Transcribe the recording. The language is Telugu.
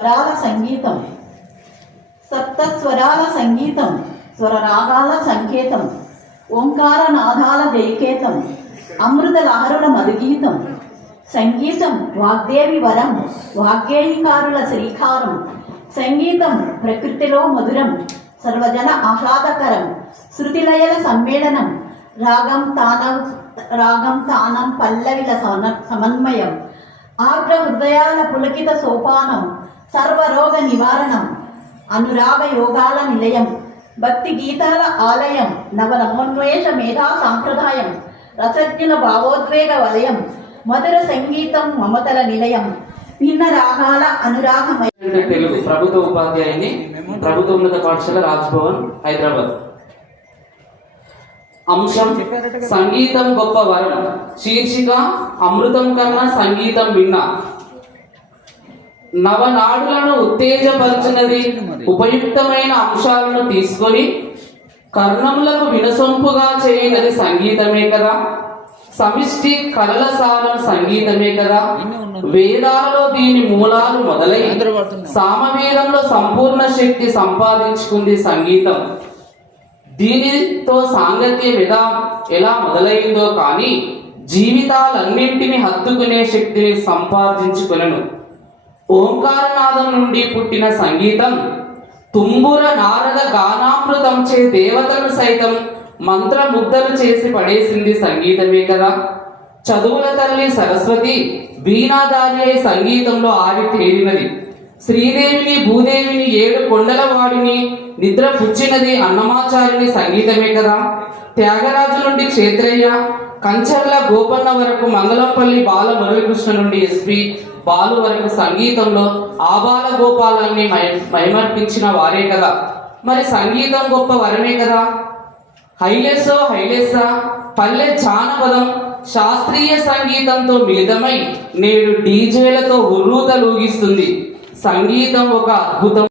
స్వరాల సంగీతం. సప్త స్వరాల సంగీతం స్వర రాగాల సంకేతం ఓంకార నాదాల జయకేతం అమృత లహరుల మధుగీతం సంగీతం వాగ్దేవి వరం వాగ్గేయకారుల శ్రీకారం సంగీతం ప్రకృతిలో మధురం సర్వజన ఆహ్లాదకరం శృతిలయల సమ్మేళనం రాగం తానం రాగం తానం పల్లవిల సమన్వయం ఆగ్ర హృదయాల పులకిత సోపానం సర్వరోగ నివారణం అనురాగ యోగాల నిలయం భక్తి గీతాల ఆలయం నవనమోన్వేష మేధా సాంప్రదాయం రసజ్ఞుల భావోద్వేగ వలయం మధుర సంగీతం మమతల నిలయం భిన్న రాగాల అనురాగమయ తెలుగు ప్రభుత్వ ఉపాధ్యాయుని ప్రభుత్వ ఉన్నత పాఠశాల రాజ్భవన్ హైదరాబాద్. అంశం సంగీతం గొప్ప వరం శీర్షిక అమృతం కన్నా సంగీతం విన్నా. నవనాడులను ఉత్తేజపరచునది ఉపయుక్తమైన అంశాలను తీసుకొని కర్ణములకు వినసొంపుగా చేయనది సంగీతమే కదా. సమిష్టి కలల సారం సంగీతమే కదా. వేదాలలో దీని మూలాలు మొదలై సామవేదంలో సంపూర్ణ శక్తి సంపాదించుకుంది సంగీతం. దీనితో సాంగత్యం ఎలా ఎలా మొదలైందో కానీ జీవితాలన్నింటినీ హత్తుకునే శక్తిని సంపాదించుకొనను. ఓంకారనాదం నుండి పుట్టిన సంగీతం తుంబుర నారద గానామృతం చే దేవతను సైతం మంత్రముగ్ధలు చేసి పడేసింది సంగీతమే కదా. చదువుల తల్లి సరస్వతి వీణాదారి అయి సంగీతంలో ఆడి తేలినది. శ్రీదేవిని భూదేవిని ఏడు కొండల వాడిని నిద్ర పుచ్చినది అన్నమాచారిని సంగీతమే కదా. త్యాగరాజు నుండి క్షేత్రయ్య కంచర్ల గోపన్న వరకు మంగళంపల్లి బాల మురళీకృష్ణ నుండి ఎస్పి బాలు వరకు సంగీతంలో ఆబాల గోపాలాన్ని మైమర్పించిన వారే కదా. మరి సంగీతం గొప్ప వరమే కదా. హైలెస్సో హైలెస్సా పల్లె జానపదం శాస్త్రీయ సంగీతంతో మిళితమై నేడు డీజేలతో ఉర్రూతలూగిస్తుంది. సంగీతం ఒక అద్భుతం